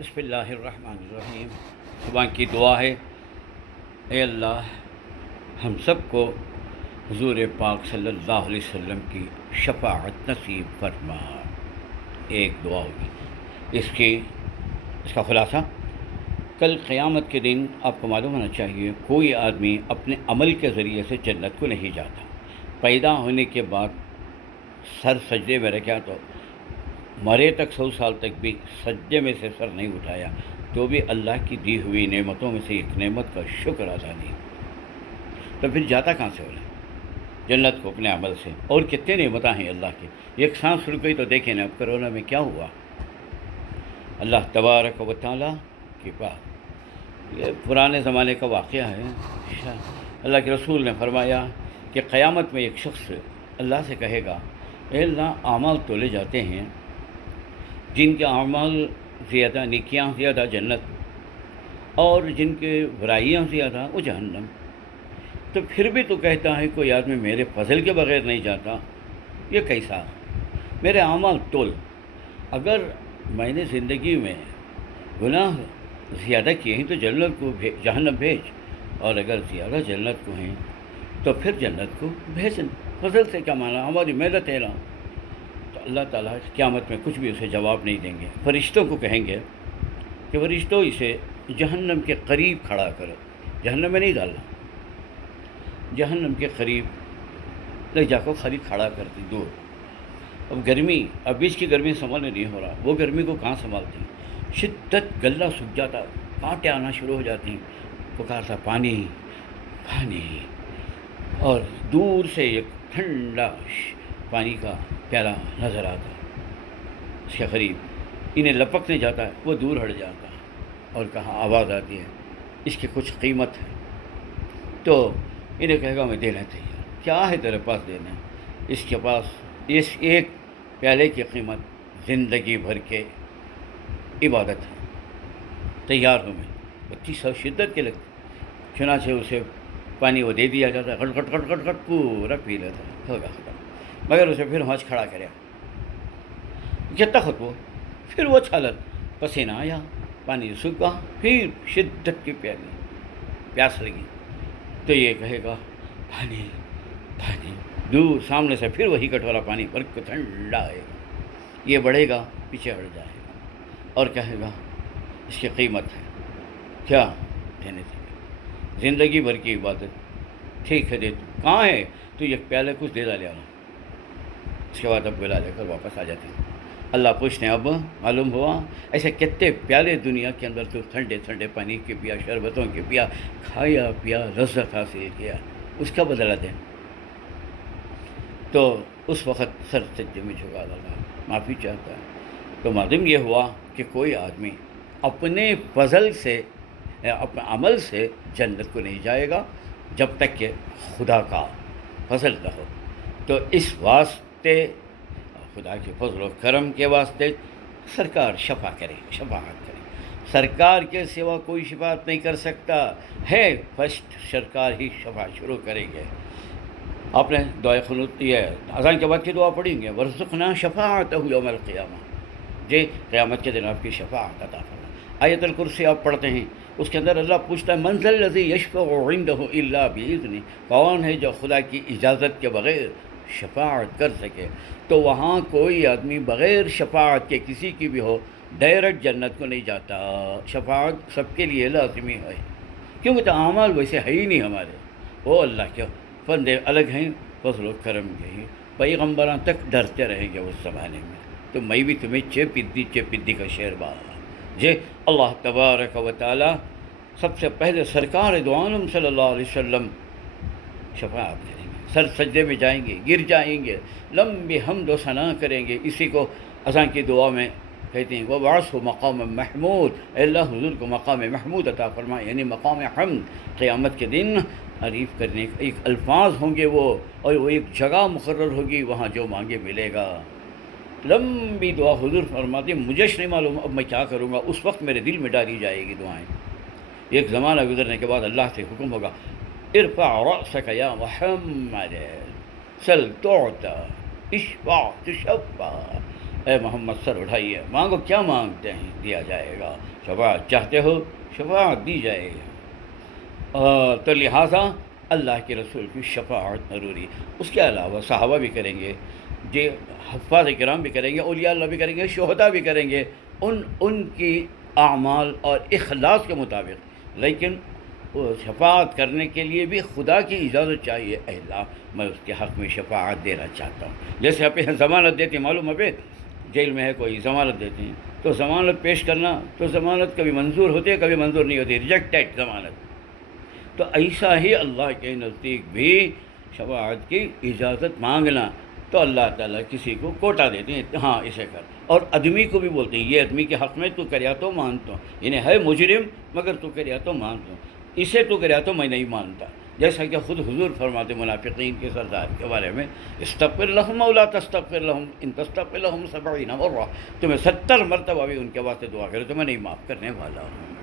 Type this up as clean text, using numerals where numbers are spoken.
بسم اللہ الرحمن الرحیم۔ صبح کی دعا ہے، اے اللہ ہم سب کو حضور پاک صلی اللہ علیہ وسلم کی شفاعت نصیب فرما۔ ایک دعا ہوگی، اس کا خلاصہ، کل قیامت کے دن آپ کو معلوم ہونا چاہیے کوئی آدمی اپنے عمل کے ذریعے سے جنت کو نہیں جاتا۔ پیدا ہونے کے بعد سر سجدے میں رکھا تو مرے تک 100 سال تک بھی سجدے میں سے سر نہیں اٹھایا تو بھی اللہ کی دی ہوئی نعمتوں میں سے ایک نعمت کا شکر ادا نہیں، تو پھر جاتا کہاں سے ہو جنت کو؟ اپنے عمل سے۔ اور کتنے نعمتیں ہیں اللہ کی، ایک سانس رک گئی تو دیکھیں نا اب کرونا میں کیا ہوا۔ اللہ تبارک و تعالیٰ کی بات، یہ پرانے زمانے کا واقعہ ہے۔ اللہ کے رسول نے فرمایا کہ قیامت میں ایک شخص اللہ سے کہے گا، اے اللہ اعمال تولے جاتے ہیں، جن کے اعمال زیادہ، نیکیاں زیادہ جنت، اور جن کے برائیاں زیادہ وہ جہنم، تو پھر بھی تو کہتا ہے کوئی آدمی میرے فضل کے بغیر نہیں جاتا، یہ کیسا؟ میرے اعمال تول، اگر میں نے زندگی میں گناہ زیادہ کیے ہیں تو جنت کو جہنم بھیج، اور اگر زیادہ جنت کو ہیں تو پھر جنت کو بھیج۔ فضل سے کیا مانا؟ ہماری محنت ہے نا۔ تو اللہ تعالیٰ قیامت میں کچھ بھی اسے جواب نہیں دیں گے، فرشتوں کو کہیں گے کہ فرشتوں اسے جہنم کے قریب کھڑا کرو، جہنم میں نہیں ڈالنا، جہنم کے قریب لے جا کو خالی کھڑا کرتی دور۔ اب گرمی، اب اس کی گرمی سنبھالنے نہیں ہو رہا، وہ گرمی کو کہاں سنبھالتی؟ شدت گلا سوکھ جاتا، کانٹے آنا شروع ہو جاتی ہیں، پکارتا پانی پانی، اور دور سے ایک ٹھنڈا پانی کا پیالہ نظر آتا، اس کے قریب انہیں لپکنے جاتا ہے، وہ دور ہٹ جاتا اور کہاں آواز آتی ہے اس کی کچھ قیمت ہے، تو انہیں کہے گا میں دینا تیار، کیا ہے تیرے پاس دینا؟ اس کے پاس اس ایک پیالے کی قیمت زندگی بھر کے عبادت ہے، تیار ہوں میں۔ بچی سب شدت کے لگتی، چنانچہ اسے پانی وہ دے دیا جاتا ہے، گھٹ گھٹ گھٹ گھٹ گھٹ پورا پی لیتا ہے، ہوگا ختم۔ مگر اسے پھر ہنس کھڑا کرے، کتنا خود وہ پھر وہ چھالت، پسینہ آیا، پانی سوکھا، پھر شدت کی پیاس لگی، تو یہ کہے گا پانی پانی، دور سامنے سے پھر وہی کٹورا پانی بھر کے ٹھنڈا آئے گا، یہ بڑھے گا، پیچھے ہٹ جائے گا اور کہے گا اس کی قیمت ہے کیا؟ دینے سے زندگی بھر کی عبادت، ٹھیک ہے دے، کہاں ہے تو ایک پیالے کچھ دے ڈالے آنا، اس کے بعد اب گلا لے کر واپس آ جاتے ہیں۔ اللہ پوچھتے ہیں اب معلوم ہوا ایسے کتنے پیالے دنیا کے اندر تو ٹھنڈے ٹھنڈے پانی کے پیا، شربتوں کے پیا، کھایا پیا، لذت حاصل کیا، اس کا بدلہ دیں؟ تو اس وقت سر سجدے میں جھکا ڈالا، معافی چاہتا ہے۔ تو معلوم یہ ہوا کہ کوئی آدمی اپنے فضل سے، اپنے عمل سے جنت کو نہیں جائے گا جب تک کہ خدا کا فضل نہ ہو۔ تو اس واسطے خدا کے فضل و کرم کے واسطے سرکار شفاعت کرے، سرکار کے سوا کوئی شفاعت نہیں کر سکتا ہے، فرسٹ سرکار ہی شفاعت شروع کریں گے۔ آپ نے دعائے قنوت یہ اذان کے بعد کی دعا پڑھیں گے، ورزقنا شفاعتہ یوم القیامہ، جی قیامت کے دن آپ کی شفاعت عطا فرما۔ آیت الکرسی آپ پڑھتے ہیں، اس کے اندر اللہ پوچھتا ہے من ذا الذی یشفع عندہ الا باذنہ، کون ہے جو خدا کی اجازت کے بغیر شفاعت کر سکے؟ تو وہاں کوئی آدمی بغیر شفاعت کے کسی کی بھی ہو ڈائریکٹ جنت کو نہیں جاتا، شفاعت سب کے لیے لازمی ہے، کیونکہ تو اعمال ویسے ہے ہی نہیں ہمارے، وہ اللہ کے بندے الگ ہیں، فضل و کرم کے ہی پیغمبران تک ڈرتے رہیں گے اس زمانے میں۔ تو میں بھی تمہیں چپدی کا شعر بات جے اللہ تبارک و تعالی سب سے پہلے سرکار دو عالم صلی اللہ علیہ وسلم شفاعت کریں گے، سر سجدے میں جائیں گے، گر جائیں گے، لمبی حمد و ثنا کریں گے، اسی کو اذان کی دعا میں کہتے ہیں وَبَعَثْهُ مقام محمود، اے اللہ حضور کو مقام محمود عطا فرما، یعنی مقام حمد قیامت کے دن تعریف کرنے کا ایک الفاظ ہوں گے وہ، اور وہ ایک جگہ مقرر ہوگی، وہاں جو مانگے ملے گا۔ لمبی دعا حضور فرماتے ہیں مجھے نہیں معلوم اب میں کیا کروں گا، اس وقت میرے دل میں ڈالی جائے گی دعائیں۔ ایک زمانہ گزرنے کے بعد اللہ سے حکم ہوگا ارفع رأسک یا محمد سل تعطى اشفع تشفع، اے محمد سر اٹھائیے، مانگو کیا مانگتے ہیں دیا جائے گا، شفاعت چاہتے ہو شفاعت دی جائے گی۔ تو لہٰذا اللہ کے رسول کی شفاعت ضروری، اس کے علاوہ صحابہ بھی کریں گے، جی حفاظ کرام بھی کریں گے، اولیاء اللہ بھی کریں گے، شہداء بھی کریں گے، ان کی اعمال اور اخلاص کے مطابق، لیکن وہ شفاعت کرنے کے لیے بھی خدا کی اجازت چاہیے۔ اے اللہ میں اس کے حق میں شفاعت دینا چاہتا ہوں، جیسے آپ ضمانت دیتے ہیں، معلوم ہے پہ جیل میں ہے کوئی، ضمانت دیتے ہیں، تو ضمانت پیش کرنا، تو ضمانت کبھی منظور ہوتی ہے کبھی منظور نہیں ہوتی، ریجیکٹیڈ ضمانت۔ تو ایسا ہی اللہ کے نزدیک بھی شفاعت کی اجازت مانگنا، تو اللہ تعالیٰ کسی کو کوٹا دیتے ہیں، ہاں اسے کر، اور آدمی کو بھی بولتے ہیں یہ آدمی کے حق میں تو کریا تو مانتا ہوں، یعنی ہے مجرم مگر تو کریا تو مانتا ہوں، اسے تو کریا تو میں نہیں مانتا، جیسا کہ خود حضور فرماتے منافقین کے سردار کے بارے میں، استغفر لہم او لا تستغفر لہم ان تستغفر لہم 70 مرہ، تمہیں 70 مرتبہ بھی ان کے واسطے دعا کرے تو میں نہیں معاف کرنے والا ہوں۔